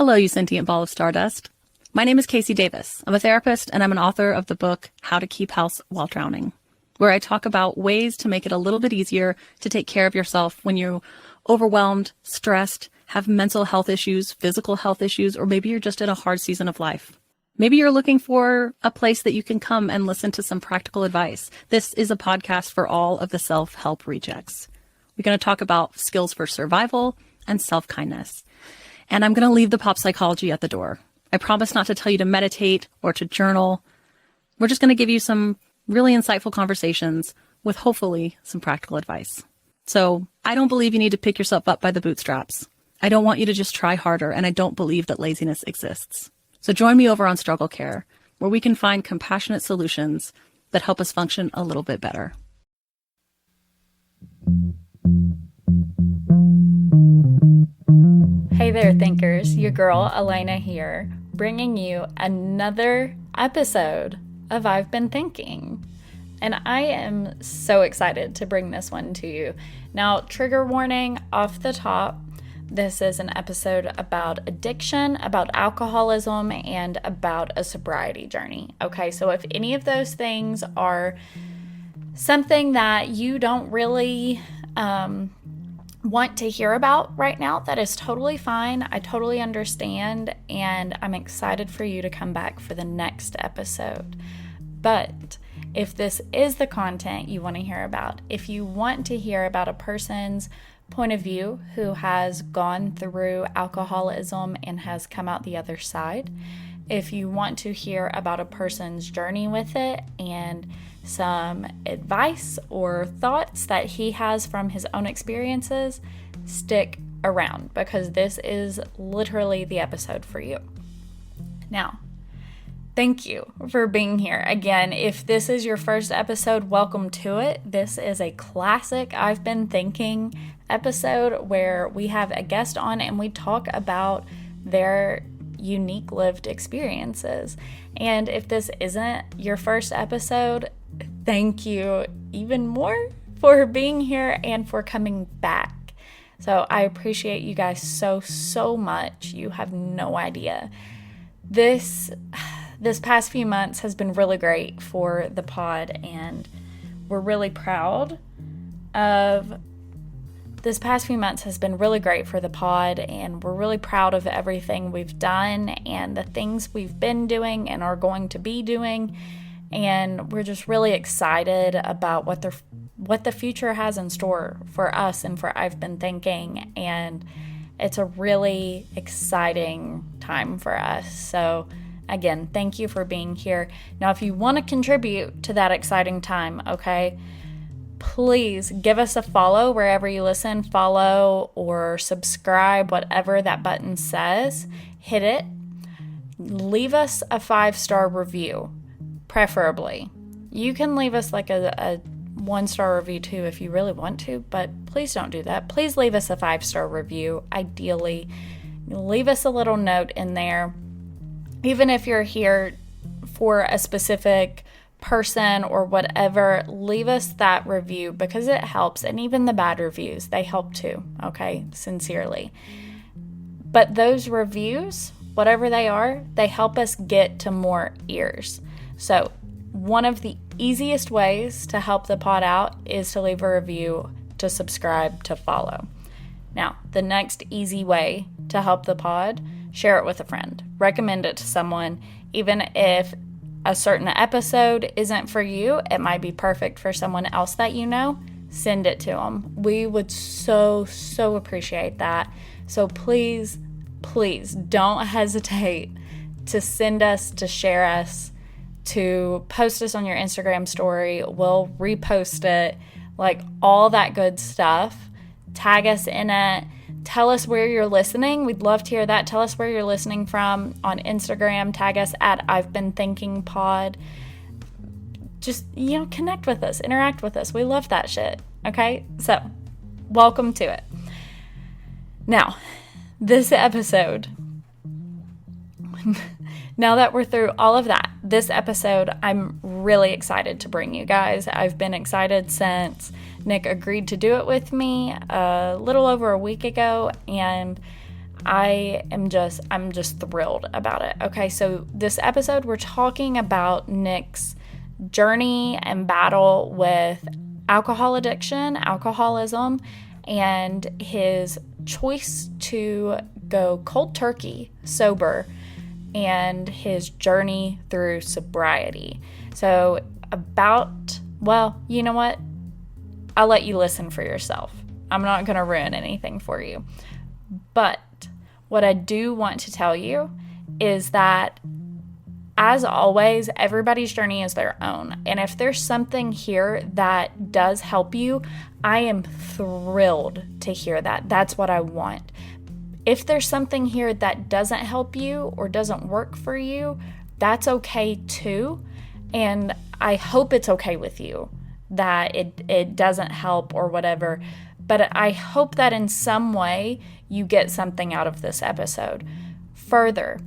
Hello, you sentient ball of stardust. My name is Casey Davis. I'm a therapist and I'm an author of the book How to Keep House While Drowning, where I talk about ways to make it a little bit easier to take care of yourself when you're overwhelmed, stressed, have mental health issues, physical health issues, or maybe you're just in a hard season of life. Maybe you're looking for a place that you can come and listen to some practical advice. This is a podcast for all of the self-help rejects. We're going to talk about skills for survival and self-kindness. And I'm going to leave the pop psychology at the door. I promise not to tell you to meditate or to journal. We're just going to give you some really insightful conversations with hopefully some practical advice. So I don't believe you need to pick yourself up by the bootstraps. I don't want you to just try harder, and I don't believe that laziness exists. So join me over on Struggle Care, where we can find compassionate solutions that help us function a little bit better. Hey there, thinkers. Your girl, Elena here, bringing you another episode of I've Been Thinking. And I am so excited to bring this one to you. Now, trigger warning off the top. This is an episode about addiction, about alcoholism, and about a sobriety journey. Okay, so if any of those things are something that you don't really want to hear about right now, that is totally fine. I totally understand, and I'm excited for you to come back for the next episode. But if this is the content you want to hear about, if you want to hear about a person's point of view who has gone through alcoholism and has come out the other side, if you want to hear about a person's journey with it and some advice or thoughts that he has from his own experiences, stick around because this is literally the episode for you. Now, thank you for being here. Again, if this is your first episode, welcome to it. This is a classic I've Been Thinking episode where we have a guest on and we talk about their unique lived experiences. And if this isn't your first episode, thank you even more for being here and for coming back. So I appreciate you guys so much. You have no idea. This past few months has been really great for the pod, and we're really proud of this past few months has been really great for the pod, and we're really proud of everything we've done and the things we've been doing and are going to be doing. And we're just really excited about what the future has in store for us and for I've Been Thinking. And it's a really exciting time for us. So again, thank you for being here. Now, if you want to contribute to that exciting time, okay, please give us a follow wherever you listen, follow or subscribe, whatever that button says, hit it. Leave us a 5-star review, preferably. You can leave us like a 1-star review too if you really want to, but please don't do that. Please leave us a 5-star review, ideally. Leave us a little note in there. Even if you're here for a specific person or whatever, leave us that review because it helps. And even the bad reviews, they help too, okay? Sincerely. But those reviews, whatever they are, they help us get to more ears. So one of the easiest ways to help the pod out is to leave a review, to subscribe, to follow. Now, the next easy way to help the pod, share it with a friend. Recommend it to someone, even if a certain episode isn't for you, it might be perfect for someone else that you know. Send it to them. We would so appreciate that. So please don't hesitate to send us, to share us, to post us on your Instagram story. We'll repost it, like all that good stuff. Tag us in it. Tell us where you're listening. We'd love to hear that. Tell us where you're listening from on Instagram. Tag us at I've Been Thinking Pod. Just, connect with us. Interact with us. We love that shit. Okay? So, welcome to it. Now, this episode, now that we're through all of that, this episode I'm really excited to bring you guys. I've been excited since Nick agreed to do it with me a little over a week ago, and I'm just thrilled about it. Okay, so this episode we're talking about Nick's journey and battle with alcohol addiction, alcoholism, and his choice to go cold turkey sober and his journey through sobriety. So well, you know what? I'll let you listen for yourself. I'm not going to ruin anything for you. But what I do want to tell you is that, as always, everybody's journey is their own. And if there's something here that does help you, I am thrilled to hear that. That's what I want. If there's something here that doesn't help you or doesn't work for you, that's okay too. And I hope it's okay with you that it doesn't help or whatever. But I hope that in some way you get something out of this episode. Further,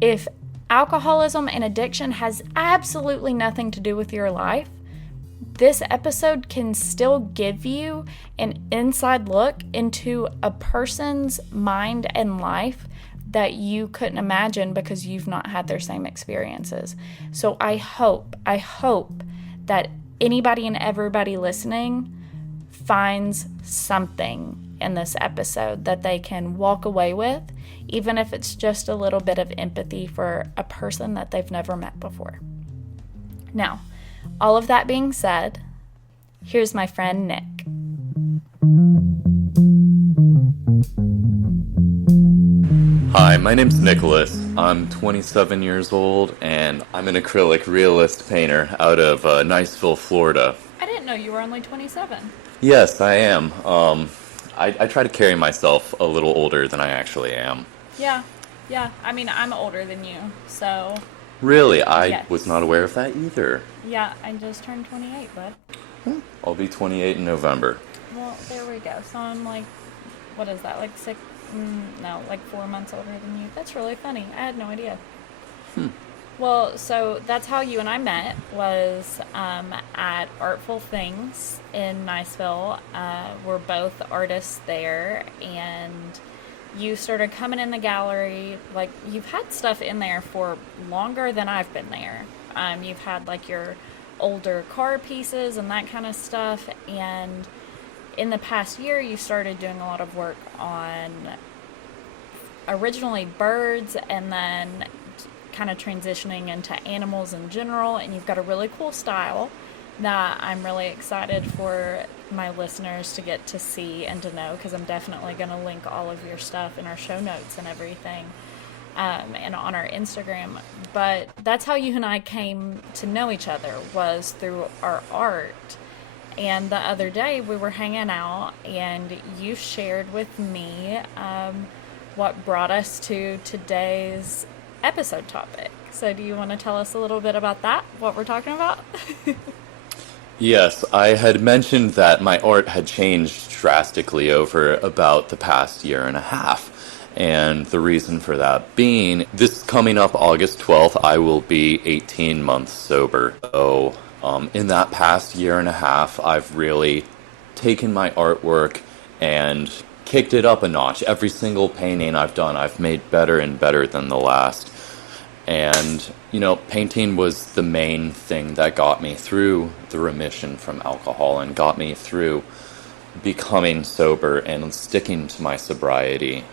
if alcoholism and addiction has absolutely nothing to do with your life, this episode can still give you an inside look into a person's mind and life that you couldn't imagine because you've not had their same experiences. So I hope that anybody and everybody listening finds something in this episode that they can walk away with, even if it's just a little bit of empathy for a person that they've never met before. Now, all of that being said, here's my friend Nick. Hi, my name's Nicholas. I'm 27 years old, and I'm an acrylic realist painter out of Niceville, Florida. I didn't know you were only 27. Yes, I am. I try to carry myself a little older than I actually am. Yeah. I mean, I'm older than you, so... Really? I Yes. was not aware of that either. Yeah, I just turned 28, bud. I'll be 28 in November. Well, there we go. So I'm like, what is that, like 4 months older than you. That's really funny. I had no idea. Well, so that's how you and I met, was at Artful Things in Niceville. We're both artists there, and you started coming in the gallery. Like, you've had stuff in there for longer than I've been there. You've had like your older car pieces and that kind of stuff, and in the past year you started doing a lot of work on originally birds and then kind of transitioning into animals in general, and you've got a really cool style that I'm really excited for my listeners to get to see and to know, because I'm definitely going to link all of your stuff in our show notes and everything, and on our Instagram. But that's how you and I came to know each other, was through our art. And the other day we were hanging out, and you shared with me what brought us to today's episode topic. So do you want to tell us a little bit about that, what we're talking about? Yes, I had mentioned that my art had changed drastically over about the past year and a half. And the reason for that being, this coming up August 12th, I will be 18 months sober. So in that past year and a half, I've really taken my artwork and kicked it up a notch. Every single painting I've done, I've made better and better than the last. And, painting was the main thing that got me through the remission from alcohol and got me through becoming sober and sticking to my sobriety.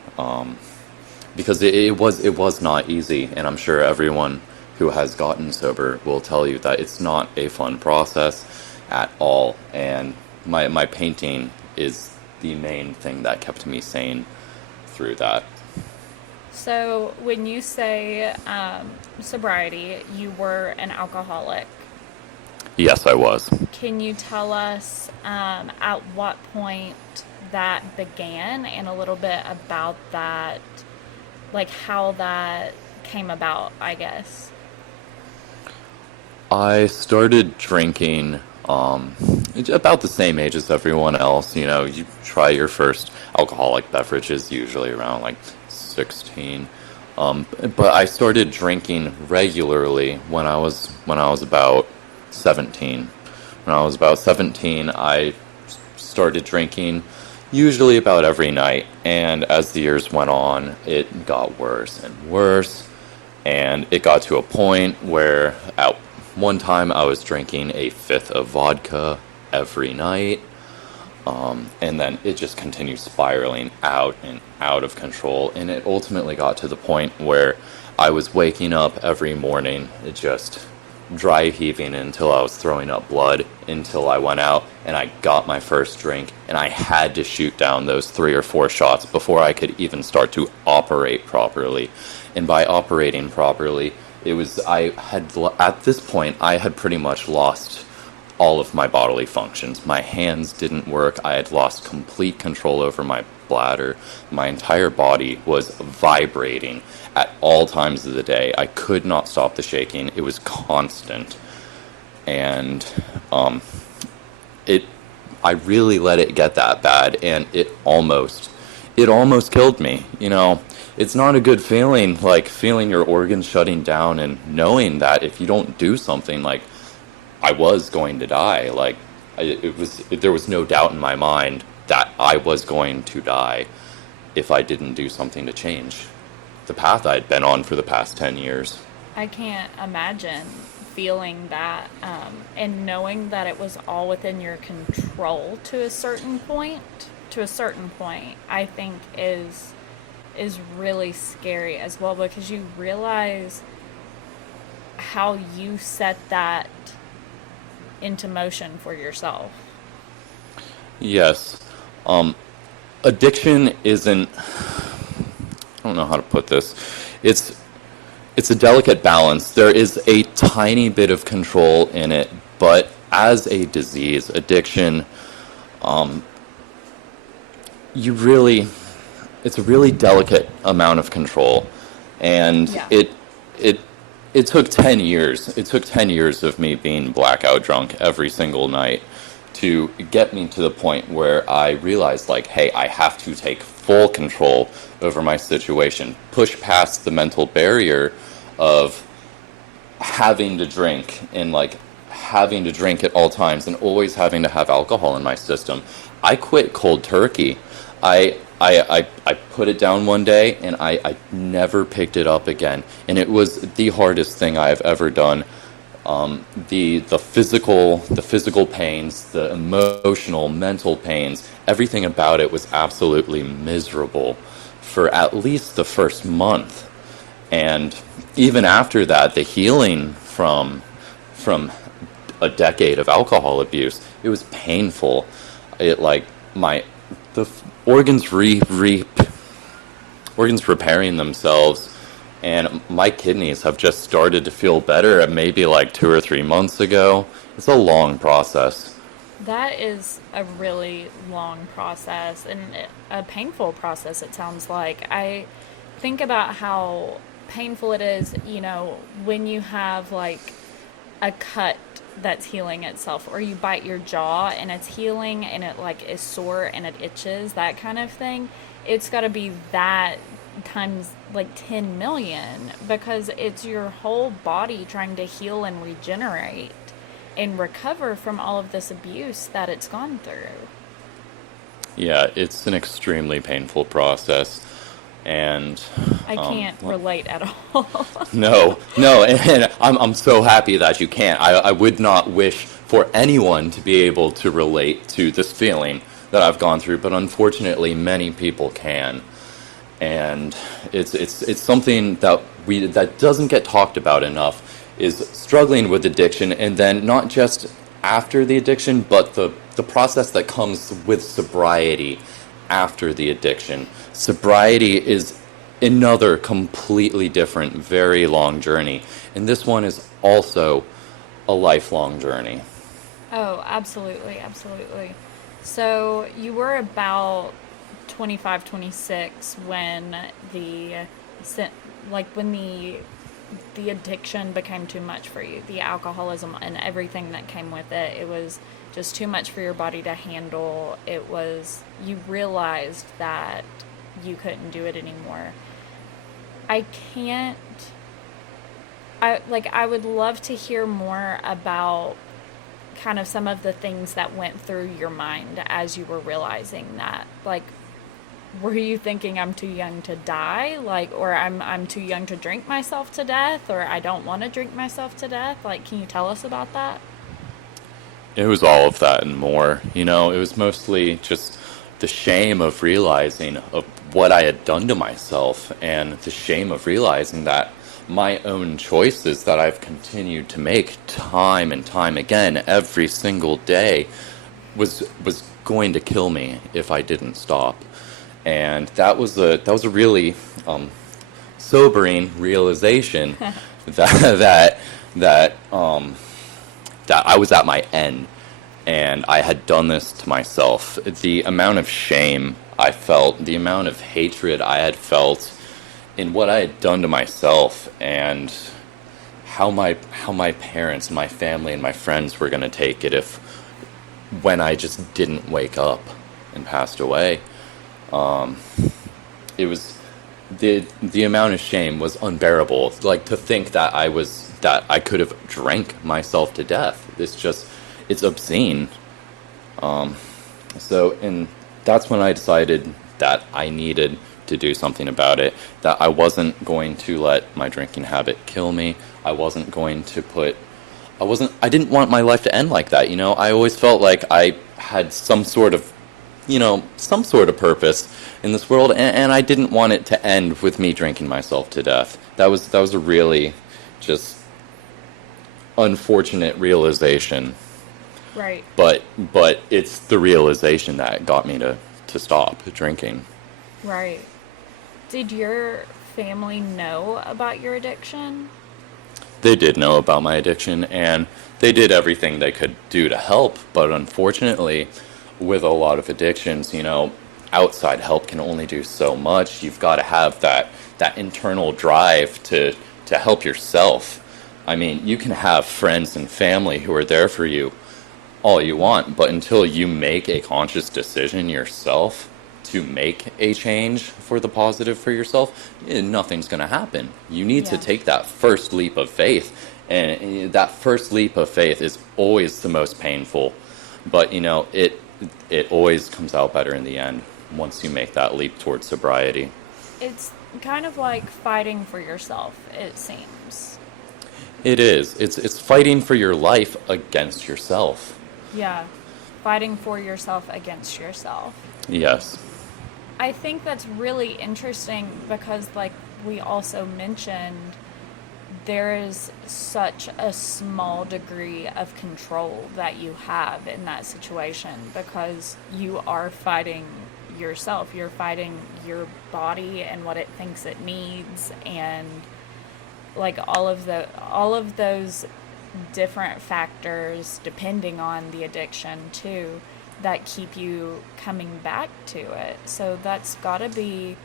Because it was not easy, and I'm sure everyone who has gotten sober will tell you that it's not a fun process at all. And my painting is the main thing that kept me sane through that. So when you say sobriety, you were an alcoholic. Yes, I was. Can you tell us at what point that began, and a little bit about that, like how that came about, I guess? I started drinking about the same age as everyone else. You try your first alcoholic beverages usually around like 16. But I started drinking regularly when I was about 17. When I was about 17, I started drinking usually about every night. And as the years went on, it got worse and worse. And it got to a point where at one time I was drinking a fifth of vodka every night. And then it just continued spiraling out and out of control. And it ultimately got to the point where I was waking up every morning, just dry heaving until I was throwing up blood, until I went out and I got my first drink. And I had to shoot down those 3 or 4 shots before I could even start to operate properly. And by operating properly, at this point, I had pretty much lost all of my bodily functions. My hands didn't work. I had lost complete control over my bladder. My entire body was vibrating at all times of the day. I could not stop the shaking. It was constant. And I really let it get that bad, and it almost killed me. It's not a good feeling, like feeling your organs shutting down and knowing that if you don't do something, like I was going to die. Like there was no doubt in my mind that I was going to die if I didn't do something to change the path I'd been on for the past 10 years. I can't imagine feeling that and knowing that it was all within your control to a certain point. I think is really scary as well, because you realize how you set that into motion for yourself. Yes. Addiction isn't, I don't know how to put this. It's a delicate balance. There is a tiny bit of control in it, but as a disease, addiction, it's a really delicate amount of control. And Yeah. it took 10 years. It took 10 years of me being blackout drunk every single night to get me to the point where I realized, like, hey, I have to take full control over my situation, push past the mental barrier of having to drink and, like, having to drink at all times and always having to have alcohol in my system. I quit cold turkey. I put it down one day, and I never picked it up again. And it was the hardest thing I've ever done. The physical pains, the emotional, mental pains, everything about it was absolutely miserable for at least the first month. And even after that, the healing from a decade of alcohol abuse, it was painful. It, like, the organs repairing themselves, and my kidneys have just started to feel better maybe like 2 or 3 months ago. It's a long process. That is a really long process and a painful process, it sounds like. I think about how painful it is, when you have like a cut that's healing itself, or you bite your jaw and it's healing and it like is sore and it itches, that kind of thing. It's got to be that times like 10 million, because it's your whole body trying to heal and regenerate and recover from all of this abuse that it's gone through. Yeah, it's an extremely painful process. And I can't relate at all. No, and I'm so happy that you can't. I would not wish for anyone to be able to relate to this feeling that I've gone through, but unfortunately many people can. And it's something that doesn't get talked about enough, is struggling with addiction, and then not just after the addiction, but the process that comes with sobriety after the addiction. Sobriety is another completely different, very long journey. And this one is also a lifelong journey. Oh, absolutely, absolutely. So you were about 25, 26 when when the addiction became too much for you, the alcoholism and everything that came with it. It was just too much for your body to handle. You realized that you couldn't do it anymore. I would love to hear more about kind of some of the things that went through your mind as you were realizing that? Like, were you thinking I'm too young to die? Like, or I'm too young to drink myself to death, or I don't want to drink myself to death? Like, can you tell us about that? It was all of that and more. You know, it was mostly just the shame of realizing of what I had done to myself, and the shame of realizing that my own choices that I've continued to make time and time again every single day was going to kill me if I didn't stop. And that was a really sobering realization that that I was at my end, and I had done this to myself. The amount of shame I felt, the amount of hatred I had felt in what I had done to myself, and how my parents and my family and my friends were going to take it if when I just didn't wake up and passed away. It was the amount of shame was unbearable. Like, to think that I could have drank myself to death. It's obscene. And that's when I decided that I needed to do something about it. That I wasn't going to let my drinking habit kill me. I didn't want my life to end like that. You know, I always felt like I had some sort of purpose in this world, and I didn't want it to end with me drinking myself to death. That was a really just unfortunate realization. Right. But it's the realization that got me to stop drinking. Right. Did your family know about your addiction? They did know about my addiction, and they did everything they could do to help, but unfortunately, with a lot of addictions, you know, outside help can only do so much. You've got to have that internal drive to help yourself. I mean, you can have friends and family who are there for you all you want, but until you make a conscious decision yourself to make a change for the positive for yourself, nothing's going to happen. You need to take that first leap of faith, and that first leap of faith is always the most painful, but you know, it always comes out better in the end once you make that leap towards sobriety. It's kind of like fighting for yourself, it seems. It is. It's fighting for your life against yourself. Yeah. Fighting for yourself against yourself. Yes. I think that's really interesting because, like we also mentioned, there is such a small degree of control that you have in that situation because you are fighting yourself. You're fighting your body and what it thinks it needs, and like all of those different factors depending on the addiction too that keep you coming back to it. So that's got to be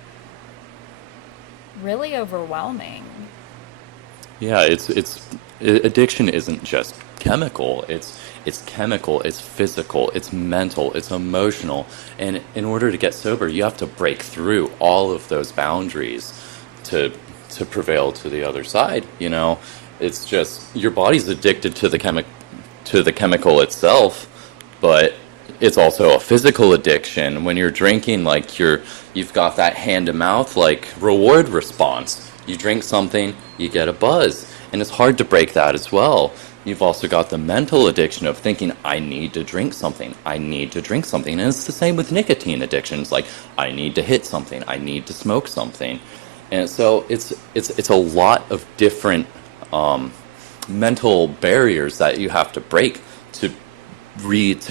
really overwhelming. Yeah, addiction isn't just chemical. It's chemical, it's physical, it's mental, it's emotional. And in order to get sober, you have to break through all of those boundaries to prevail to the other side, you know. It's just your body's addicted to the chemical itself, but it's also a physical addiction. When you're drinking, like you've got that hand to mouth like reward response. You drink something, you get a buzz, and it's hard to break that as well. You've also got the mental addiction of thinking, I need to drink something, I need to drink something. And it's the same with nicotine addictions, like I need to hit something, I need to smoke something. And so it's a lot of different mental barriers that you have to break to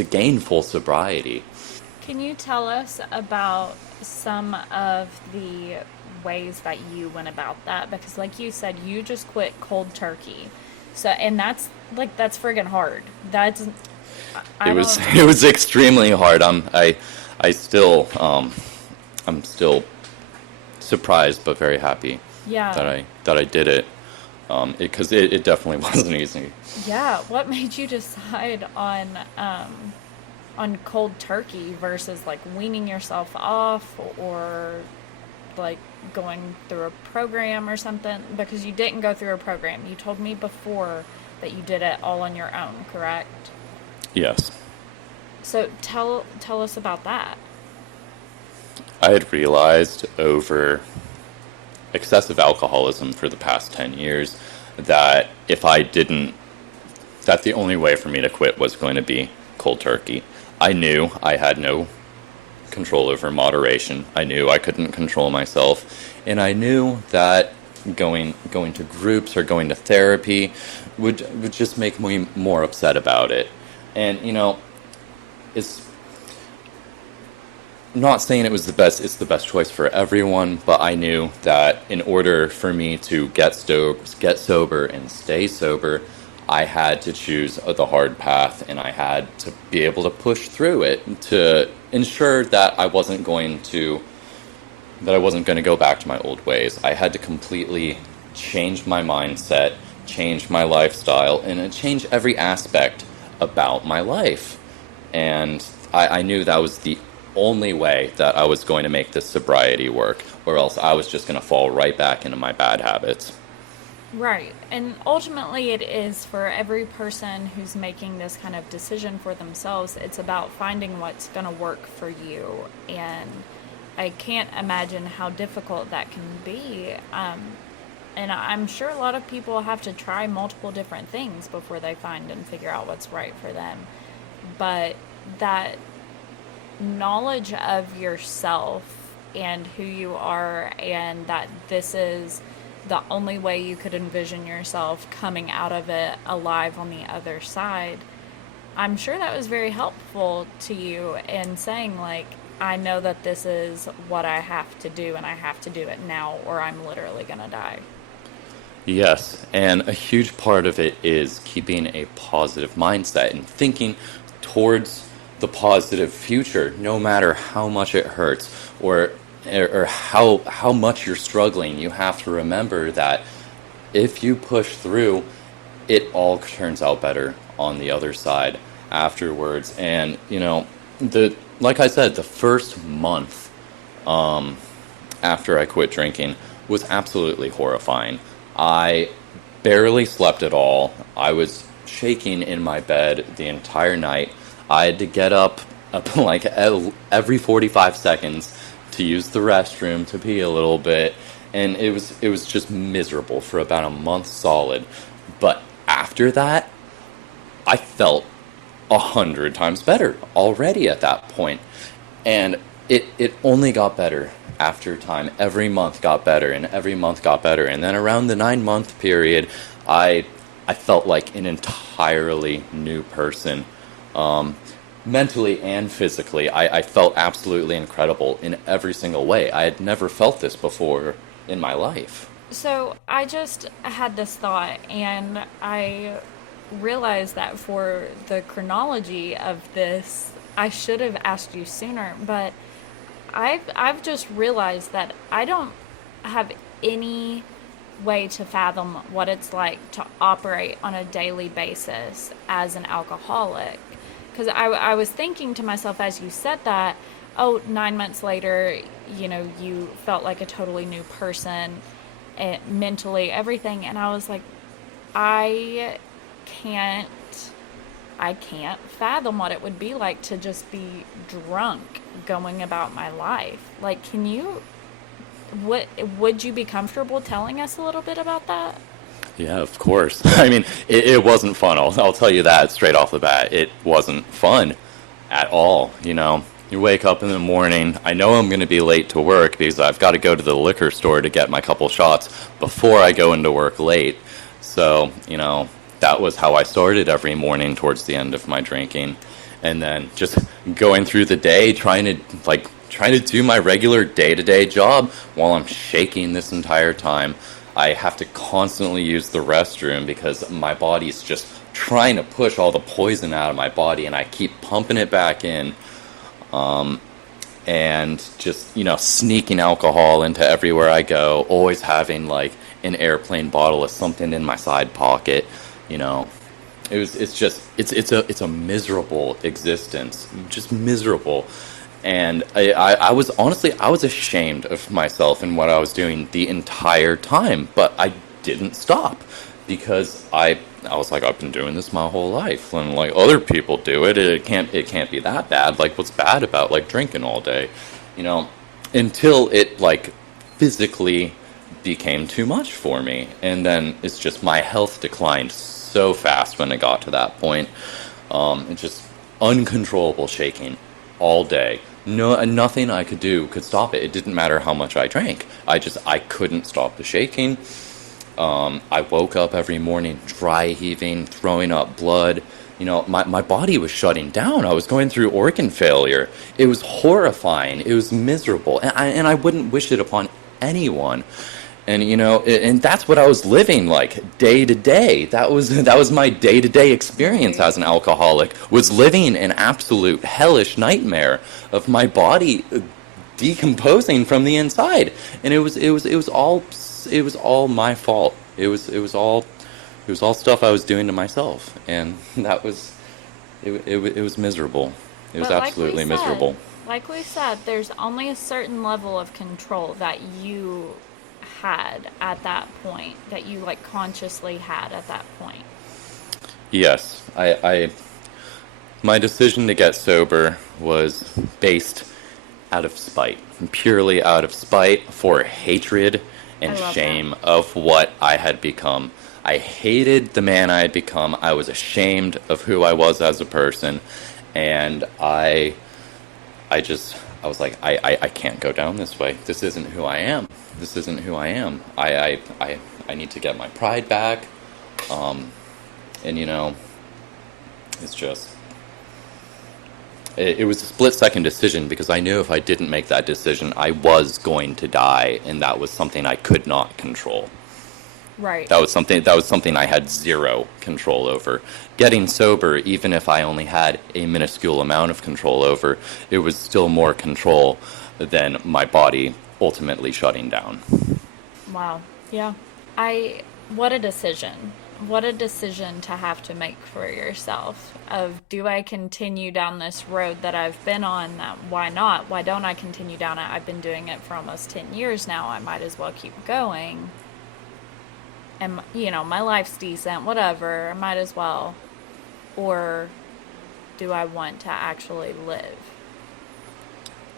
gain full sobriety. Can you tell us about some of the ways that you went about that? Because like you said, you just quit cold turkey. So, and that's friggin' hard. It was extremely hard. I'm still surprised but very happy that I did it. Because it definitely wasn't easy. Yeah, what made you decide on cold turkey versus like weaning yourself off or like going through a program or something? Because you didn't go through a program. You told me before that you did it all on your own, correct? Yes. So tell us about that. I had realized over excessive alcoholism for the past 10 years that if I didn't, that the only way for me to quit was going to be cold turkey. I knew I had no control over moderation. I knew I couldn't control myself. And I knew that going to groups or going to therapy would just make me more upset about it. And, it's not saying it was it's the best choice for everyone, but I knew that in order for me to get sober and stay sober, I had to choose the hard path, and I had to be able to push through it to ensure that I wasn't going to go back to my old ways. I had to completely change my mindset, change my lifestyle, and change every aspect about my life. And I knew that was the only way that I was going to make this sobriety work, or else I was just going to fall right back into my bad habits. Right. And ultimately, it is for every person who's making this kind of decision for themselves, it's about finding what's going to work for you. And I can't imagine how difficult that can be. And I'm sure a lot of people have to try multiple different things before they find and figure out what's right for them. But that knowledge of yourself and who you are, and that this is the only way you could envision yourself coming out of it alive on the other side, I'm sure that was very helpful to you in saying, like, I know that this is what I have to do, and I have to do it now, or I'm literally going to die. Yes, and a huge part of it is keeping a positive mindset and thinking towards the positive future, no matter how much it hurts or how much you're struggling. You have to remember that if you push through, it all turns out better on the other side afterwards. And like I said, the first month after I quit drinking was absolutely horrifying. I barely slept at all. I was shaking in my bed the entire night. I had to get up like every 45 seconds to use the restroom, to pee a little bit, and it was just miserable for about a month solid. But after that, I felt 100 times better already at that point. And it only got better after time. Every month got better, and every month got better. And then around the 9-month period, I felt like an entirely new person. Mentally and physically, I felt absolutely incredible in every single way. I had never felt this before in my life. So I just had this thought, and I realized that for the chronology of this, I should have asked you sooner, but I've just realized that I don't have any way to fathom what it's like to operate on a daily basis as an alcoholic. Because I was thinking to myself as you said that, 9 months later, you felt like a totally new person, mentally, everything. And I was like, I can't fathom what it would be like to just be drunk going about my life. Like, would you be comfortable telling us a little bit about that? Yeah, of course. I mean, it wasn't fun. I'll tell you that straight off the bat. It wasn't fun at all. You wake up in the morning. I know I'm going to be late to work because I've got to go to the liquor store to get my couple shots before I go into work late. So, that was how I started every morning towards the end of my drinking. And then just going through the day, trying to do my regular day-to-day job while I'm shaking this entire time. I have to constantly use the restroom because my body's just trying to push all the poison out of my body, and I keep pumping it back in. And just, sneaking alcohol into everywhere I go, always having like an airplane bottle of something in my side pocket. It's a miserable existence, just miserable. And I was ashamed of myself and what I was doing the entire time, but I didn't stop because I was like, I've been doing this my whole life, and like other people do it. It can't be that bad. Like, what's bad about like drinking all day, you know? Until it like physically became too much for me, and then it's just my health declined so fast when it got to that point. It's just uncontrollable shaking all day. No, nothing I could do could stop it. It didn't matter how much I drank. I couldn't stop the shaking. I woke up every morning dry heaving, throwing up blood. You know, my body was shutting down. I was going through organ failure. It was horrifying. It was miserable. And I wouldn't wish it upon anyone. And, you know, and that's what I was living like day to day. That was my day to day experience as an alcoholic, was living an absolute hellish nightmare of my body decomposing from the inside. And it was all my fault. It was all stuff I was doing to myself, and that was it was miserable. It was absolutely miserable. Like we said, there's only a certain level of control that you had at that point, that you like consciously had at that point. Yes, my decision to get sober was based out of spite, purely out of spite for hatred and shame of what I had become. I hated the man I had become. I was ashamed of who I was as a person, and I was like, I can't go down this way. This isn't who I am. This isn't who I am. I need to get my pride back. And you know, it's just, it was a split-second decision, because I knew if I didn't make that decision, I was going to die, and that was something I could not control. Right. That was something I had zero control over. Getting sober, even if I only had a minuscule amount of control over, it was still more control than my body ultimately shutting down. Wow. Yeah. What a decision. What a decision to have to make for yourself of, do I continue down this road that I've been on? Why not? Why don't I continue down it? I've been doing it for almost 10 years now. I might as well keep going. And, you know, my life's decent, whatever, I might as well. Or do I want to actually live?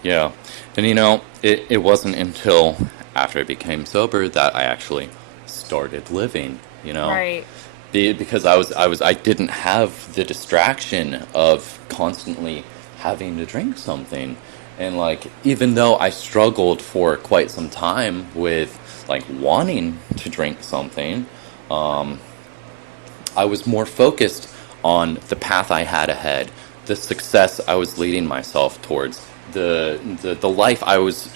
Yeah. And, you know, it wasn't until after I became sober that I actually started living, you know? Right. Because I didn't have the distraction of constantly having to drink something. And, like, even though I struggled for quite some time with, like, wanting to drink something, I was more focused on the path I had ahead, the success I was leading myself towards, the life I was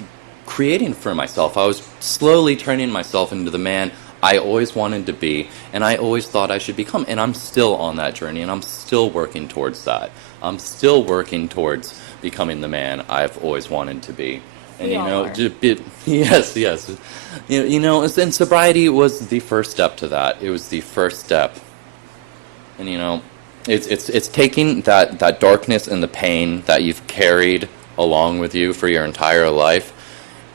creating for myself. I was slowly turning myself into the man I always wanted to be, and I always thought I should become. And I'm still on that journey, and I'm still working towards that. I'm still working towards becoming the man I've always wanted to be. And, you know, yes. You know, and sobriety was the first step to that. It was the first step. And, you know, it's taking that darkness and the pain that you've carried along with you for your entire life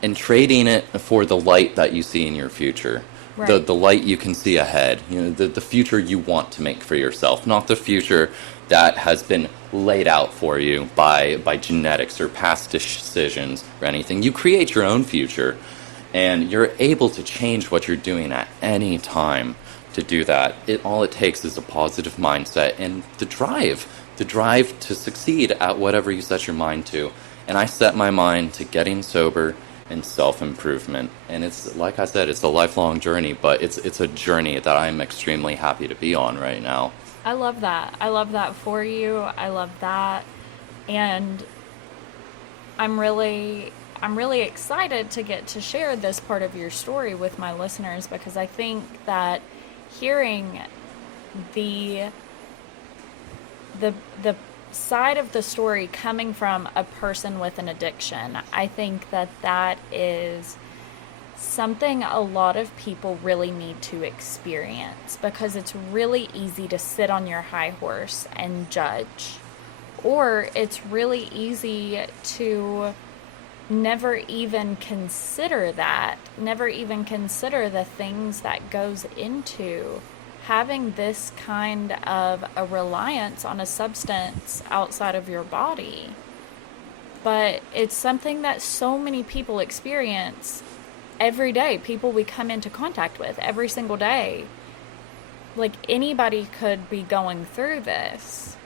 and trading it for the light that you see in your future. Right. The light you can see ahead, you know, the future you want to make for yourself, not the future that has been laid out for you by genetics or past decisions or anything. You create your own future, and you're able to change what you're doing at any time to do that. All it takes is a positive mindset and the drive to succeed at whatever you set your mind to. And I set my mind to getting sober and self-improvement. And it's, like I said, it's a lifelong journey, but it's a journey that I'm extremely happy to be on right now. I love that. I love that for you. I love that. And I'm really excited to get to share this part of your story with my listeners, because I think that hearing the side of the story coming from a person with an addiction, I think that is something a lot of people really need to experience, because it's really easy to sit on your high horse and judge, or it's really easy to never even consider the things that goes into having this kind of a reliance on a substance outside of your body. But it's something that so many people experience every day, people we come into contact with every single day. Like, anybody could be going through this,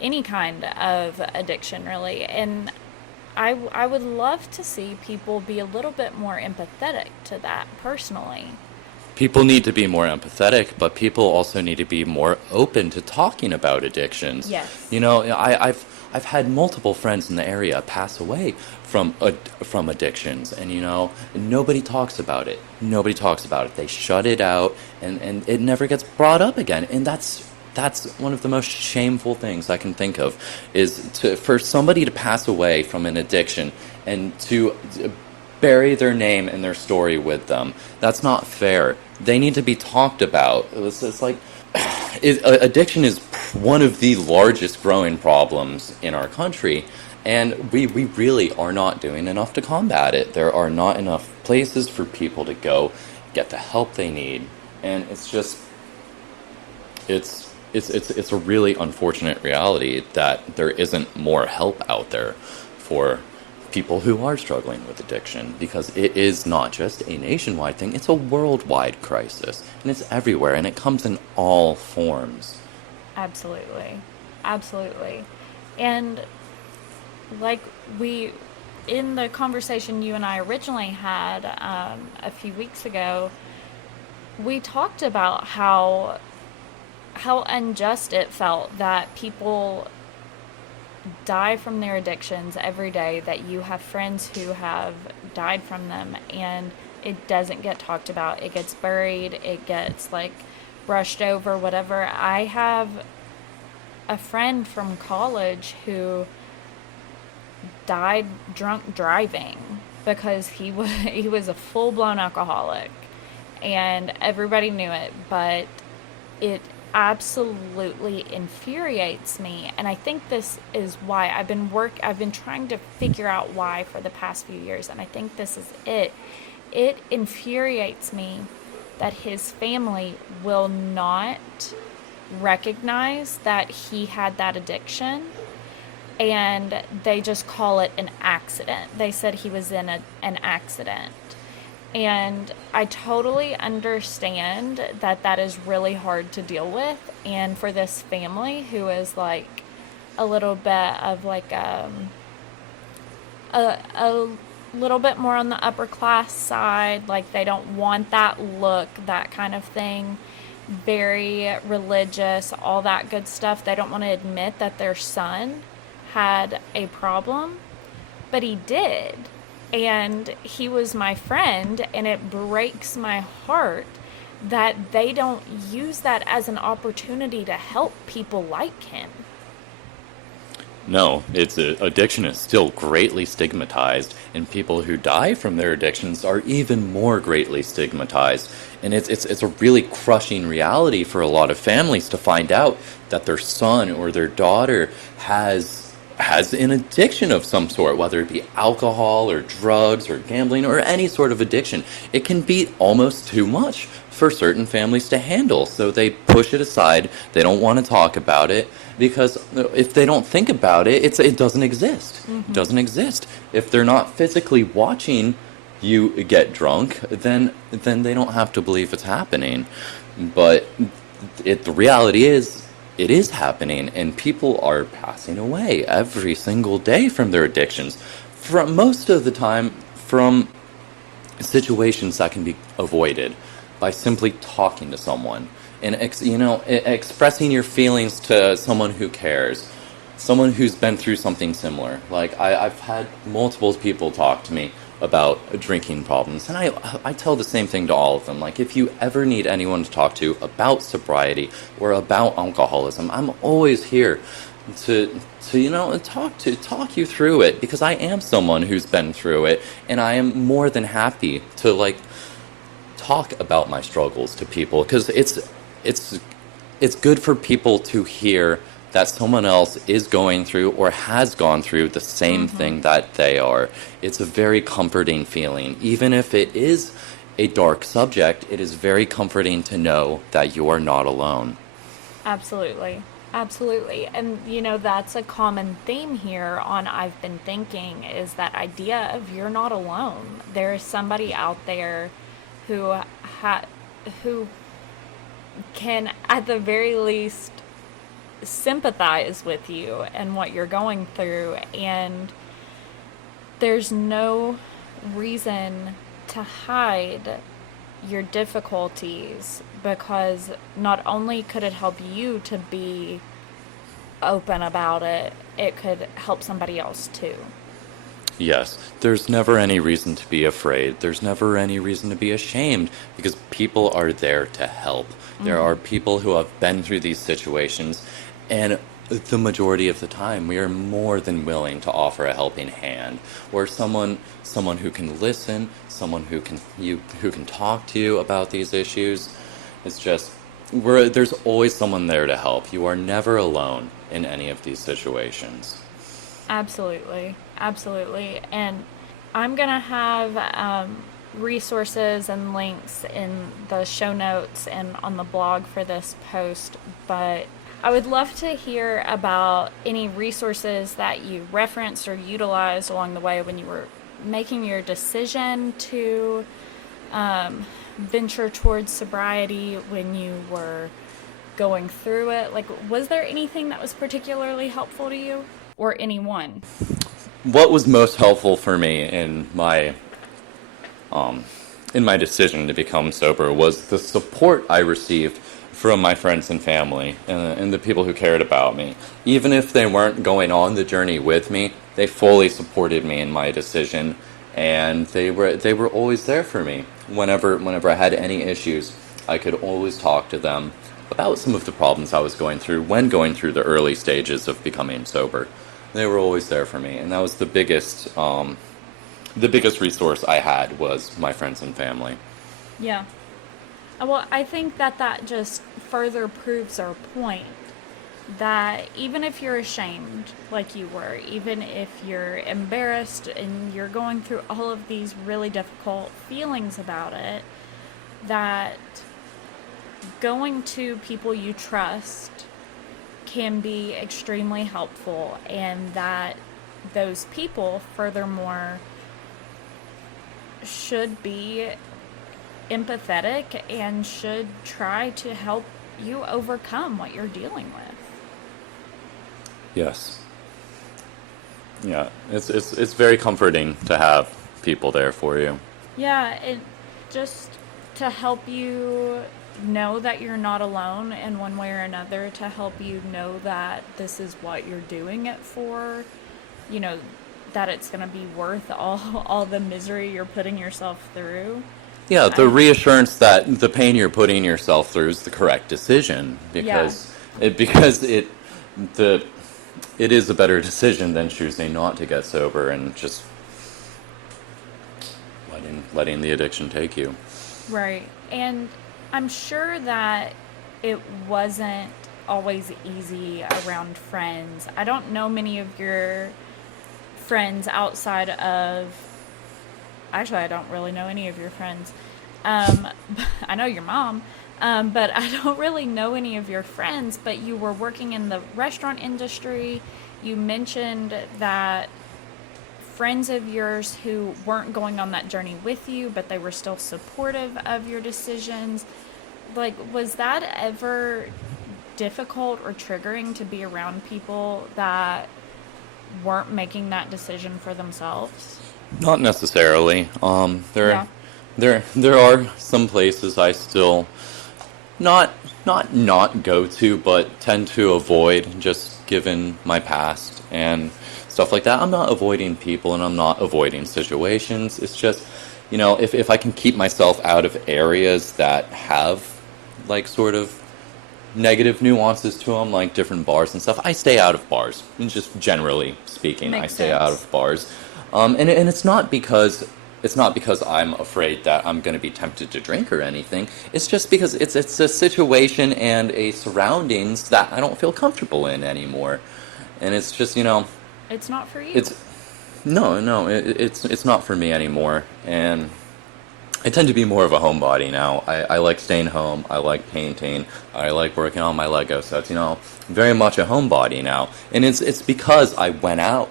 any kind of addiction, really. And I would love to see people be a little bit more empathetic to that personally. People need to be more empathetic, but people also need to be more open to talking about addictions. Yes. You know, I've had multiple friends in the area pass away from addictions, and you know, nobody talks about it. Nobody talks about it. They shut it out, and it never gets brought up again. And that's one of the most shameful things I can think of, is for somebody to pass away from an addiction and to bury their name and their story with them. That's not fair. They need to be talked about. It's like, addiction is one of the largest growing problems in our country, and we really are not doing enough to combat it. There are not enough places for people to go get the help they need, and it's just, it's a really unfortunate reality that there isn't more help out there for people who are struggling with addiction, because it is not just a nationwide thing, it's a worldwide crisis, and it's everywhere, and it comes in all forms. Absolutely. Absolutely. And like in the conversation you and I originally had a few weeks ago, we talked about how unjust it felt that people die from their addictions every day, that you have friends who have died from them, and it doesn't get talked about. It gets buried, it gets like brushed over, whatever. I have a friend from college who died drunk driving because he was a full-blown alcoholic, and everybody knew it, but it absolutely infuriates me. And I think this is why I've been trying to figure out why for the past few years, and I think this is it. It infuriates me that his family will not recognize that he had that addiction, and they just call it an accident. They said he was in an accident. And I totally understand that that is really hard to deal with. And for this family who is like a little bit of like a little bit more on the upper class side, like they don't want that look, that kind of thing, very religious, all that good stuff. They don't want to admit that their son had a problem, but he did. And he was my friend, and it breaks my heart that they don't use that as an opportunity to help people like him. No, addiction is still greatly stigmatized, and people who die from their addictions are even more greatly stigmatized. And it's a really crushing reality for a lot of families to find out that their son or their daughter has an addiction of some sort, whether it be alcohol or drugs or gambling or any sort of addiction. It can be almost too much for certain families to handle, so they push it aside. They don't want to talk about it, because if they don't think about it, it doesn't exist. Mm-hmm. It doesn't exist. If they're not physically watching you get drunk, then they don't have to believe it's happening. But the reality is, it is happening, and people are passing away every single day from their addictions. From most of the time, from situations that can be avoided by simply talking to someone and expressing your feelings to someone who cares, someone who's been through something similar. Like I've had multiple people talk to me about drinking problems, and I tell the same thing to all of them. Like, if you ever need anyone to talk to about sobriety or about alcoholism, I'm always here to talk you through it, because I am someone who's been through it, and I am more than happy to talk about my struggles to people, because it's good for people to hear that someone else is going through or has gone through the same thing that they are. It's a very comforting feeling, even if it is a dark subject, it is very comforting to know that you are not alone. Absolutely. Absolutely. And, that's a common theme here on I've Been Thinking is that idea of you're not alone. There is somebody out there who who can, at the very least, sympathize with you and what you're going through. And there's no reason to hide your difficulties, because not only could it help you to be open about it, it could help somebody else too. Yes, there's never any reason to be afraid. There's never any reason to be ashamed because people are there to help. There are people who have been through these situations, and the majority of the time we are more than willing to offer a helping hand, or someone who can listen, someone who can talk to you about these issues. It's just there's always someone there to help. You are never alone in any of these situations. Absolutely. Absolutely. And I'm going to have resources and links in the show notes and on the blog for this post, but I would love to hear about any resources that you referenced or utilized along the way when you were making your decision to venture towards sobriety, when you were going through it. Like, was there anything that was particularly helpful to you, or anyone? What was most helpful for me in my decision to become sober was the support I received from my friends and family and the people who cared about me. Even if they weren't going on the journey with me, they fully supported me in my decision, and they were always there for me. Whenever I had any issues, I could always talk to them about some of the problems I was going through when going through the early stages of becoming sober. They were always there for me, and that was the biggest resource I had was my friends and family. Yeah. Well, I think that just further proves our point that even if you're ashamed, like you were, even if you're embarrassed and you're going through all of these really difficult feelings about it, that going to people you trust can be extremely helpful, and that those people, furthermore, should be empathetic and should try to help you overcome what you're dealing with. Yes. Yeah, it's very comforting to have people there for you. Yeah, it just to help you know that you're not alone in one way or another, to help you know that this is what you're doing it for, that it's going to be worth all the misery you're putting yourself through. Yeah, the reassurance that the pain you're putting yourself through is the correct decision, because it is a better decision than choosing not to get sober and just letting the addiction take you. Right. And I'm sure that it wasn't always easy around friends. I don't know many of your friends outside of... Actually, I don't really know any of your friends. I know your mom, but I don't really know any of your friends. But you were working in the restaurant industry. You mentioned that friends of yours who weren't going on that journey with you, but they were still supportive of your decisions. Like, was that ever difficult or triggering to be around people that weren't making that decision for themselves? Not necessarily. There are some places I still not go to, but tend to avoid, just given my past and stuff like that. I'm not avoiding people and I'm not avoiding situations. It's just, if I can keep myself out of areas that have like sort of negative nuances to them, like different bars and stuff, I stay out of bars. And just generally speaking, I stay out of bars. And it's not because I'm afraid that I'm going to be tempted to drink or anything. It's just because it's a situation and a surroundings that I don't feel comfortable in anymore. And it's just, It's not for you. It's not for me anymore. And I tend to be more of a homebody now. I like staying home. I like painting. I like working on my Lego sets. Very much a homebody now. And it's because I went out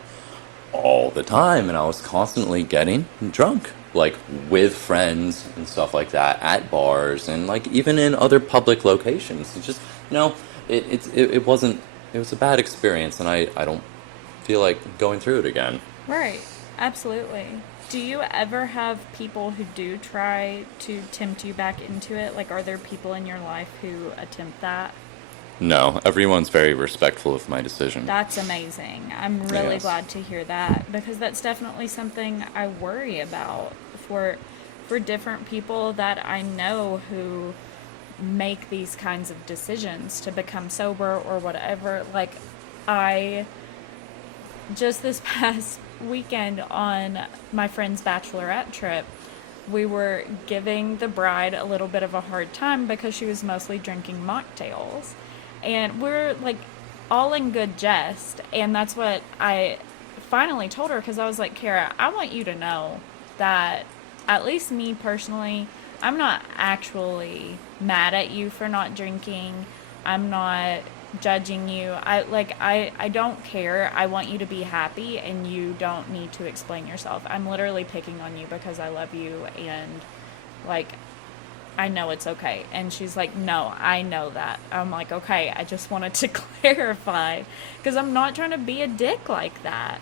all the time and I was constantly getting drunk, like with friends and stuff like that at bars and like even in other public locations. It's just, it wasn't, it was a bad experience and I don't feel like going through it again. Right. Absolutely. Do you ever have people who do try to tempt you back into it? Like, are there people in your life who attempt that? No, everyone's very respectful of my decision. That's amazing. I'm really Yes. glad to hear that because that's definitely something I worry about for different people that I know who make these kinds of decisions to become sober or whatever. Like, I just this past weekend on my friend's bachelorette trip, we were giving the bride a little bit of a hard time because she was mostly drinking mocktails. And we're like all in good jest. And that's what I finally told her because I was like, Kara, I want you to know that at least me personally, I'm not actually mad at you for not drinking. I'm not judging you. I don't care. I want you to be happy and you don't need to explain yourself. I'm literally picking on you because I love you and like I know it's okay. And she's like, no, I know that. I'm like, okay, I just wanted to clarify because I'm not trying to be a dick like that.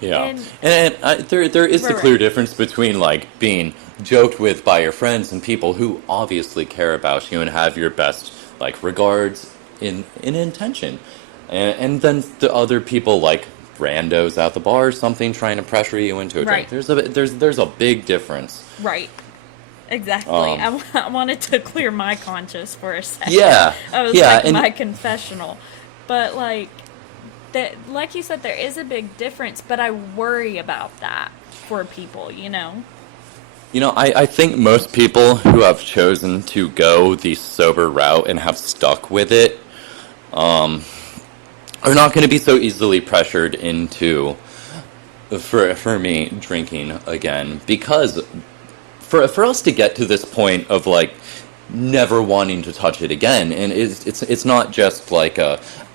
Yeah, And there is a right, clear right. difference between like being joked with by your friends and people who obviously care about you and have your best like regards in intention, and then the other people like randos at the bar or something trying to pressure you into a drink. Right. There's a big difference. Right. Exactly. Um, I wanted to clear my conscience for a second. yeah, I was yeah, like and my confessional. But like that like you said there is a big difference, but I worry about that for people. I think most people who have chosen to go the sober route and have stuck with it are not going to be so easily pressured into, for me, drinking again. Because for us to get to this point of like never wanting to touch it again, and it's not just like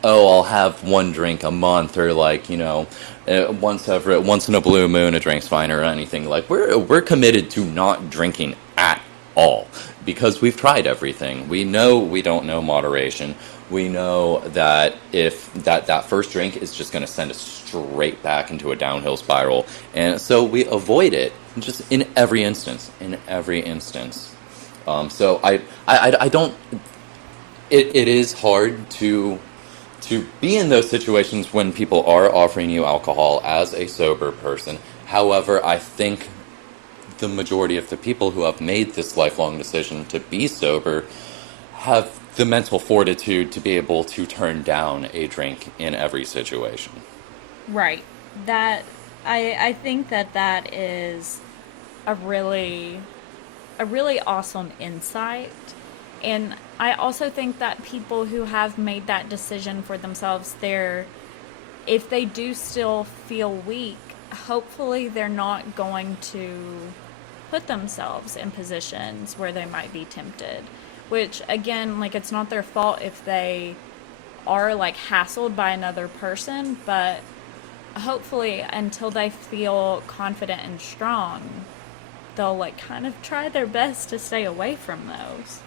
I'll have one drink a month or like once in a blue moon a drink's fine or anything. Like we're committed to not drinking at all because we've tried everything. We know we don't know moderation. We know that if that first drink is just going to send us straight back into a downhill spiral, and so we avoid it just in every instance. So I don't. It is hard to be in those situations when people are offering you alcohol as a sober person. However, I think the majority of the people who have made this lifelong decision to be sober have the mental fortitude to be able to turn down a drink in every situation. Right. That I think that is a really awesome insight. And I also think that people who have made that decision for themselves, if they do still feel weak, hopefully they're not going to put themselves in positions where they might be tempted. Which, again, like, it's not their fault if they are, like, hassled by another person, but hopefully until they feel confident and strong, they'll, like, kind of try their best to stay away from those.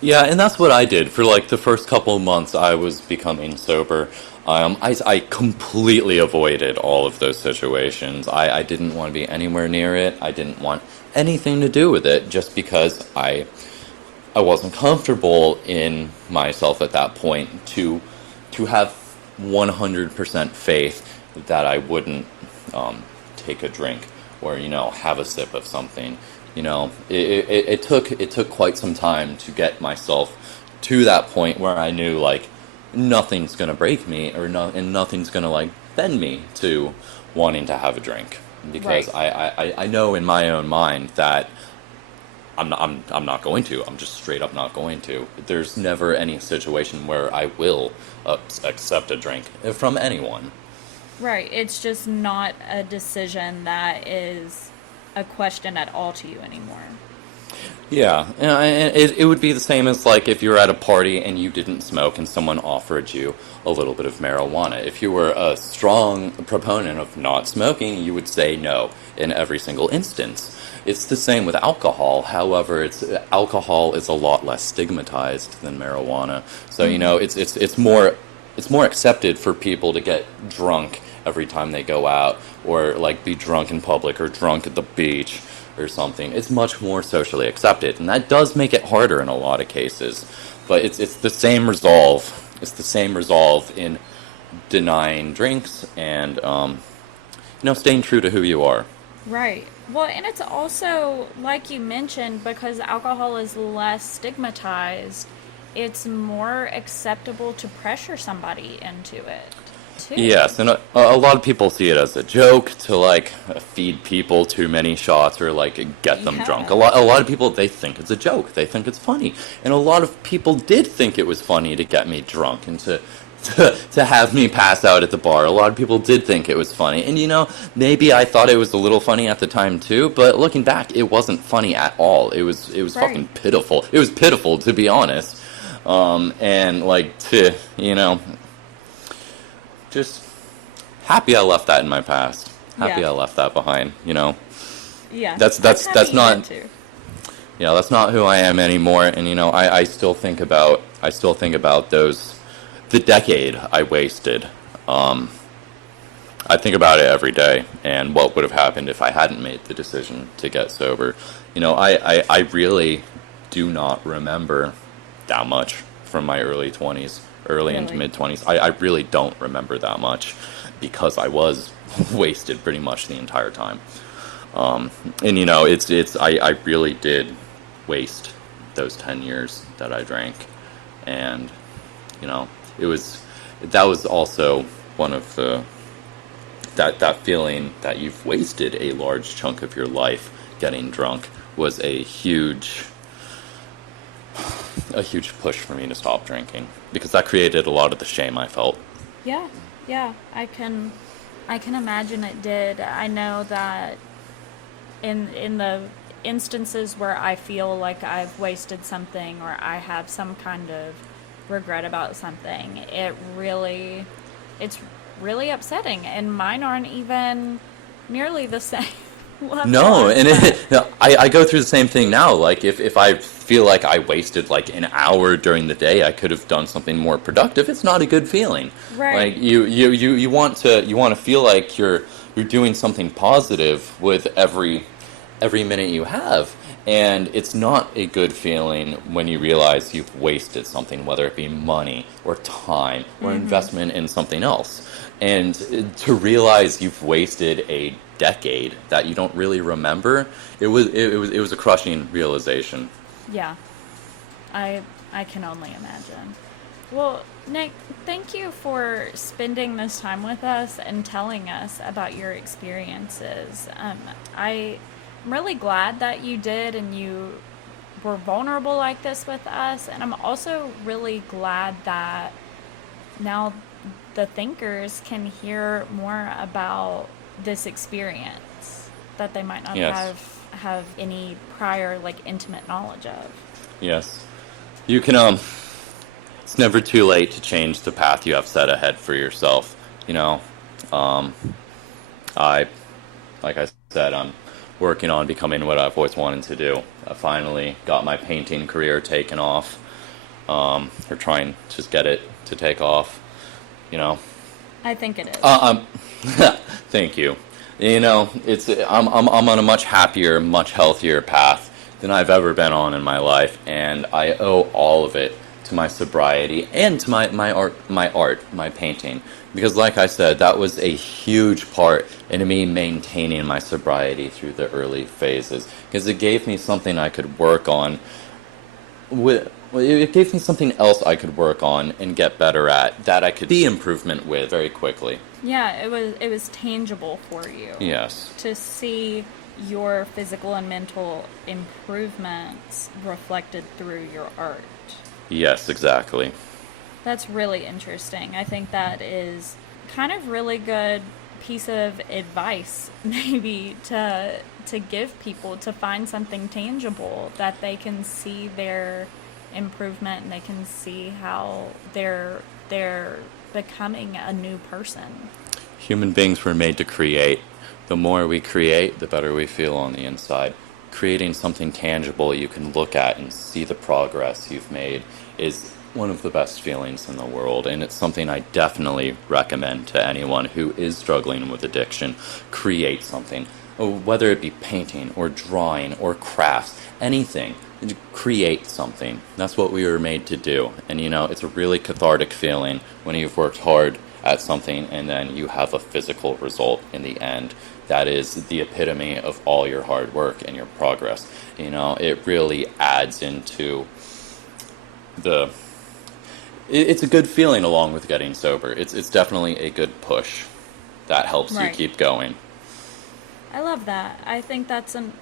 Yeah, and that's what I did for like the first couple of months I was becoming sober. I completely avoided all of those situations. I didn't want to be anywhere near it. I didn't want anything to do with it just because I wasn't comfortable in myself at that point to have 100% faith that I wouldn't take a drink or have a sip of something. It took quite some time to get myself to that point where I knew like nothing's gonna break me and nothing's gonna like bend me to wanting to have a drink because Right. I know in my own mind that I'm not going to. I'm just straight up not going to. There's never any situation where I will accept a drink from anyone. Right. It's just not a decision that is a question at all to you anymore. Yeah, and it would be the same as like if you were at a party and you didn't smoke and someone offered you a little bit of marijuana. If you were a strong proponent of not smoking, you would say no in every single instance. It's the same with alcohol. However, alcohol is a lot less stigmatized than marijuana. So it's more accepted for people to get drunk every time they go out, or like be drunk in public or drunk at the beach or something. It's much more socially accepted, and that does make it harder in a lot of cases. But it's the same resolve. It's the same resolve in denying drinks and staying true to who you are. Right. Well, and it's also, like you mentioned, because alcohol is less stigmatized, it's more acceptable to pressure somebody into it, too. Yes, and a lot of people see it as a joke to like feed people too many shots or like get them drunk. A lot of people, they think it's a joke. They think it's funny, and a lot of people did think it was funny to get me drunk and to have me pass out at the bar. A lot of people did think it was funny, and maybe I thought it was a little funny at the time too. But looking back, it wasn't funny at all. It was Right. fucking pitiful. It was pitiful, to be honest. And like just happy I left that in my past. Happy Yeah. I left that behind. Yeah. That's I'm happy you not. did too. That's not who I am anymore. And I still think about the decade I wasted. I think about it every day and what would have happened if I hadn't made the decision to get sober. I really do not remember that much from my early 20s, early into Really? mid 20s. I really don't remember that much because I was wasted pretty much the entire time. And I really did waste those 10 years that I drank. And that was also one of that feeling that you've wasted a large chunk of your life getting drunk was a huge push for me to stop drinking, because that created a lot of the shame I felt. Yeah, I can imagine it did. I know that in the instances where I feel like I've wasted something or I have some kind of regret about something, it's really upsetting, and mine aren't even nearly the same level. No, as and that. I go through the same thing now. Like if I feel like I wasted like an hour during the day, I could have done something more productive. It's not a good feeling. Right. Like you want to feel like you're doing something positive with every minute you have. And it's not a good feeling when you realize you've wasted something, whether it be money or time or investment in something else. And to realize you've wasted a decade that you don't really remember, it was a crushing realization. Yeah, I can only imagine. Well, Nick, thank you for spending this time with us and telling us about your experiences. I'm really glad that you did and you were vulnerable like this with us. And I'm also really glad that now the thinkers can hear more about this experience that they might not Yes. have any prior like intimate knowledge of. Yes. You can it's never too late to change the path you have set ahead for yourself. I like I said, I'm working on becoming what I've always wanted to do. I finally got my painting career taken off. Or trying to just get it to take off. I think it is. Thank you. I'm on a much happier, much healthier path than I've ever been on in my life, and I owe all of it to my sobriety and to my art, my painting. Because like I said, that was a huge part in me maintaining my sobriety through the early phases, because it gave me something I could work on it gave me something else I could work on and get better at, that I could see improvement with very quickly. Yeah, it was tangible for you. Yes. To see your physical and mental improvements reflected through your art. Yes, exactly. That's really interesting. I think that is kind of really good piece of advice maybe to to give people, to find something tangible that they can see their improvement and they can see how they're becoming a new person. Human beings were made to create. The more we create, the better we feel on the inside. Creating something tangible you can look at and see the progress you've made is one of the best feelings in the world, and it's something I definitely recommend to anyone who is struggling with addiction. Create something, whether it be painting or drawing or crafts, anything. Create something. That's what we were made to do. And it's a really cathartic feeling when you've worked hard at something and then you have a physical result in the end. That is the epitome of all your hard work and your progress. It really adds into it's a good feeling along with getting sober. It's definitely a good push that helps you keep going. I love that. I think that's an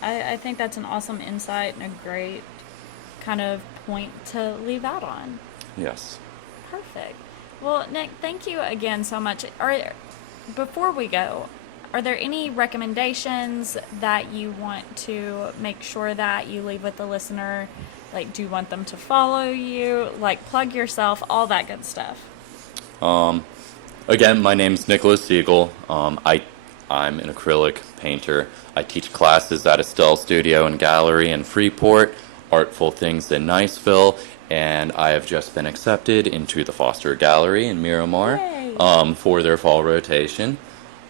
awesome insight and a great kind of point to leave out on. Yes. Perfect. Well, Nick, thank you again so much. Before we go, are there any recommendations that you want to make sure that you leave with the listener? Like, do you want them to follow you? Like, plug yourself, all that good stuff. Again, my name's Nicholas Siegel. I'm an acrylic painter. I teach classes at Estelle Studio and Gallery in Freeport, Artful Things in Niceville, and I have just been accepted into the Foster Gallery in Miramar for their fall rotation.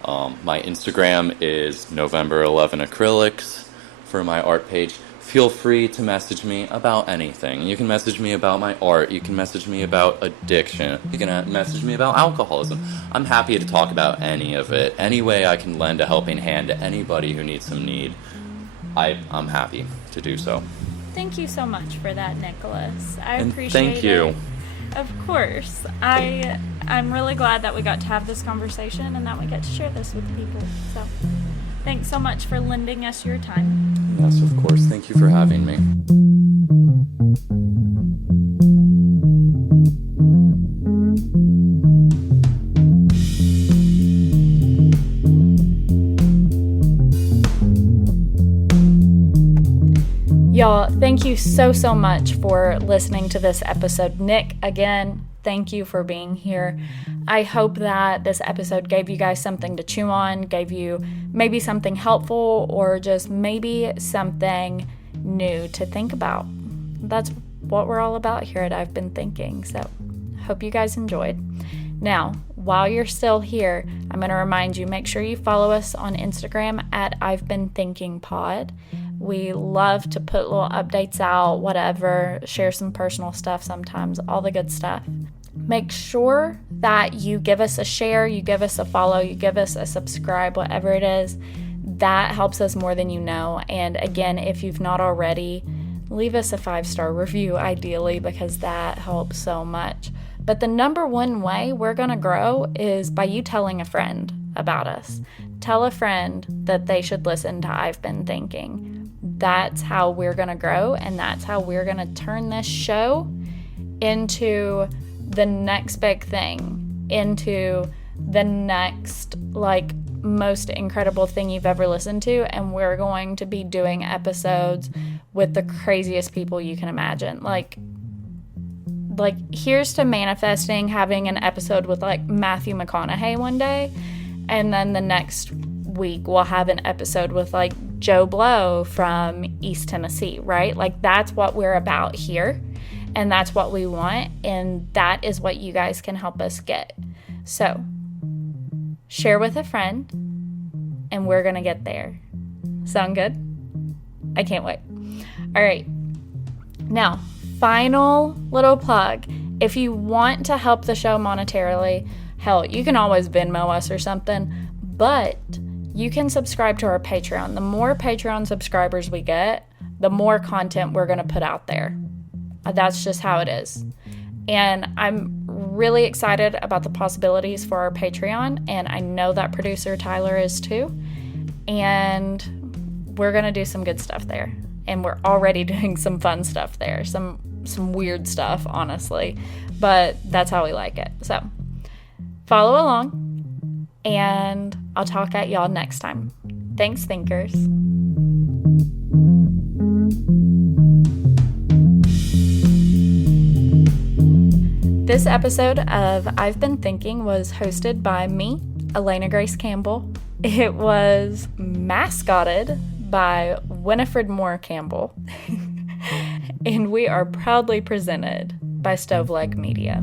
My Instagram is November 11 Acrylics for my art page. Feel free to message me about anything. You can message me about my art. You can message me about addiction. You can message me about alcoholism. I'm happy to talk about any of it. Any way I can lend a helping hand to anybody who needs some need, I'm happy to do so. Thank you so much for that, Nicholas. I appreciate it. Thank you. Of course. I'm really glad that we got to have this conversation and that we get to share this with people. So thanks so much for lending us your time. Yes, of course. Thank you for having me. Y'all, thank you so much for listening to this episode. Nick, again, thank you for being here. I hope that this episode gave you guys something to chew on, gave you maybe something helpful, or just maybe something new to think about. That's what we're all about here at I've Been Thinking. So, hope you guys enjoyed. Now, while you're still here, I'm going to remind you, make sure you follow us on Instagram at I've Been Thinking Pod. We love to put little updates out, whatever, share some personal stuff sometimes, all the good stuff. Make sure that you give us a share, you give us a follow, you give us a subscribe, whatever it is. That helps us more than you know. And again, if you've not already, leave us a 5-star review, ideally, because that helps so much. But the number one way we're going to grow is by you telling a friend about us. Tell a friend that they should listen to I've Been Thinking. That's how we're going to grow, and that's how we're going to turn this show into the next big thing, into the next, most incredible thing you've ever listened to, and we're going to be doing episodes with the craziest people you can imagine. Like here's to manifesting having an episode with Matthew McConaughey one day, and then the next week we'll have an episode with Joe Blow from East Tennessee, right? That's what we're about here, and that's what we want, and that is what you guys can help us get. So share with a friend, and we're gonna get there. Sound good? I can't wait. All right, now final little plug. If you want to help the show monetarily, hell, you can always Venmo us or something, but you can subscribe to our Patreon. The more Patreon subscribers we get, the more content we're going to put out there. That's just how it is. And I'm really excited about the possibilities for our Patreon, and I know that producer Tyler is too. And we're going to do some good stuff there. And we're already doing some fun stuff there. Some weird stuff, honestly. But that's how we like it. So follow along, and I'll talk at y'all next time. Thanks, thinkers. This episode of I've Been Thinking was hosted by me, Elena Grace Campbell. It was mascotted by Winifred Moore Campbell. And we are proudly presented by Stoveleg Media.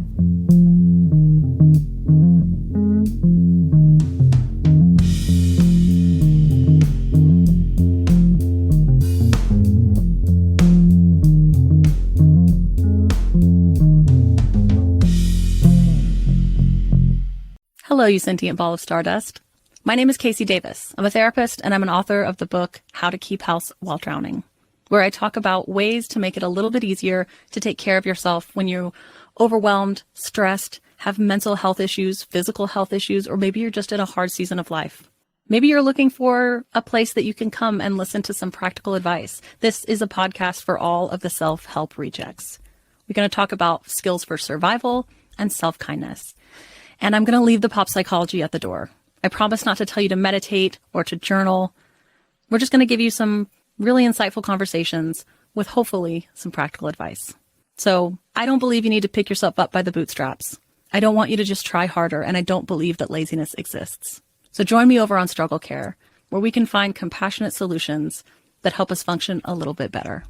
Hello, you sentient ball of stardust. My name is Casey Davis. I'm a therapist and I'm an author of the book How to Keep House While Drowning, where I talk about ways to make it a little bit easier to take care of yourself when you're overwhelmed, stressed, have mental health issues, physical health issues, or maybe you're just in a hard season of life. Maybe you're looking for a place that you can come and listen to some practical advice. This is a podcast for all of the self-help rejects. We're going to talk about skills for survival and self-kindness. And I'm going to leave the pop psychology at the door. I promise not to tell you to meditate or to journal. We're just going to give you some really insightful conversations with hopefully some practical advice. So I don't believe you need to pick yourself up by the bootstraps. I don't want you to just try harder, and I don't believe that laziness exists. So join me over on Struggle Care, where we can find compassionate solutions that help us function a little bit better.